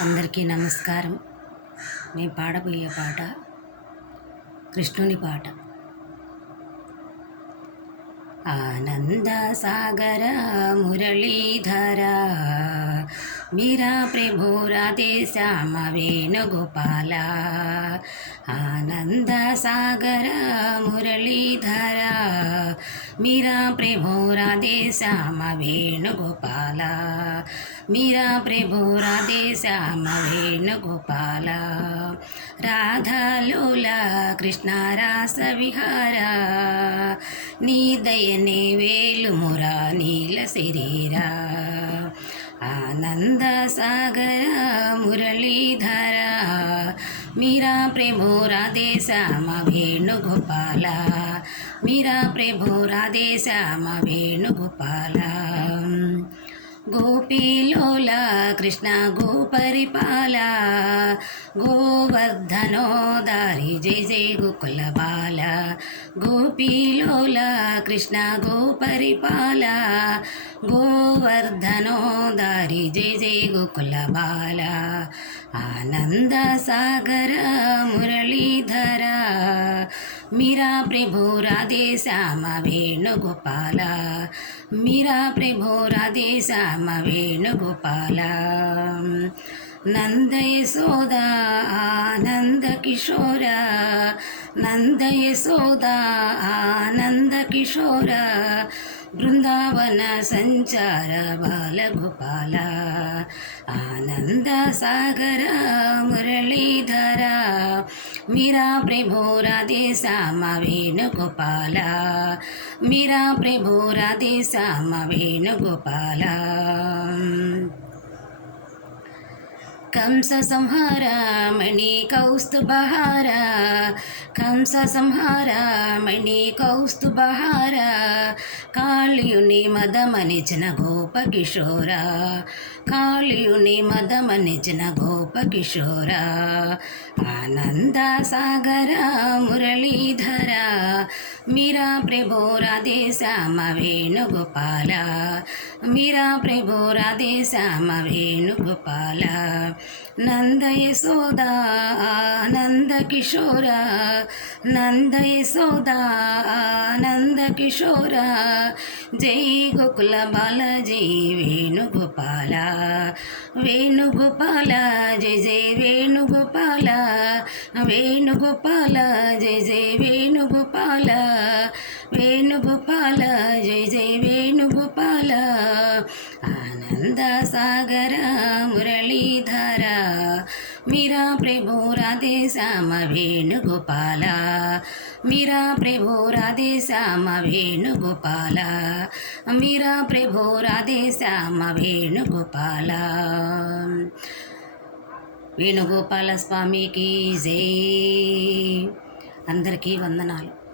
అందరికీ నమస్కారం. నేను పాడబోయే పాట కృష్ణుని పాట. ఆనంద సాగర మురళీధర మీరా ప్రభు రాధే శ్యామ వేణుగోపాల. ఆనంద సాగర మురళీధర మీరా ప్రభు రాధే శ్యామ వేణుగోపాల. మీరా ప్రభు రాధే శ్యామ వేణుగోపాల. రాధాలోల కృష్ణ రాస విహార నీ దయనే వేలుమురా నీల శరీరా. ఆనంద సాగర మురళీధర మీరా ప్రభు రాధే శ్యామ వేణుగోపాల. మీరా ప్రభు రాధే శ్యామ వేణుగోపాల. గోపీలోల కృష్ణ గోపరిపాల గోవర్ధనోదారి జయ జయ గోకుల బాల. గోపీలోల కృష్ణ గోపరిపాల గోవర్ధనోదారి జయ జయ గోకుల బాల. ఆనంద సాగర మురళీధర మీరా ప్రభు రాధే శ్యామ వేణుగోపాల. మీరా ప్రభు రాధే శ్యామ వేణుగోపాల. నంద యశోద ఆనంద కిశోర నంద యశోద ఆనంద కిశోర బృందావన సంచార బాలగోపాల. ఆనంద సాగర మురళీధర మీరా ప్రభు రాధే శ్యామ వేణుగోపాల. మీరా ప్రభు రాధే శ్యామ వేణుగోపాల. కంస సంహార మణి కౌస్తుభహార కంస సంహార మణి కౌస్తుభహార కాళియుని మదమనిచిన గోప కిశోర. కాళియుని మదమనిచిన గోప కిశోర. ఆనంద సాగర మురళీధర మీరా ప్రభు రాధే శ్యామ వేణుగోపాల. మీరా ప్రభు రాధే శ్యామ వేణుగోపాల. నంద యశోద ఆనంద కిశోర నంద యశోద ఆనంద కిశోర జై గోకుల బాల జై వేణుగోపాల. వేణుగోపాల జయ జయ వేణుగోపాల. వేణుగోపాల జయ జయ వేణుగోపాల. వేణుగోపాల జయ జయ వేణుగోపాల. ఆనంద సాగర మురళీధర మీరా ప్రభు రాధే శ్యామ వేణుగోపాల. మీరా ప్రభు రాధే శ్యామ వేణుగోపాల. మీరా ప్రభు రాధే శ్యామ వేణుగోపాల. వేణుగోపాల స్వామికి జై. అందరికీ వందనాలు.